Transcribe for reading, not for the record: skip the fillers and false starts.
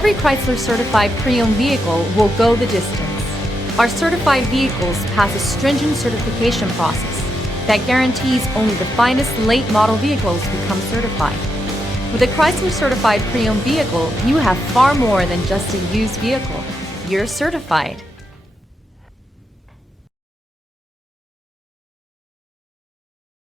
Every Chrysler certified pre-owned vehicle will go the distance. Our certified vehicles pass a stringent certification process that guarantees only the finest late model vehicles become certified. With a Chrysler certified pre-owned vehicle, you have far more than just a used vehicle. You're certified.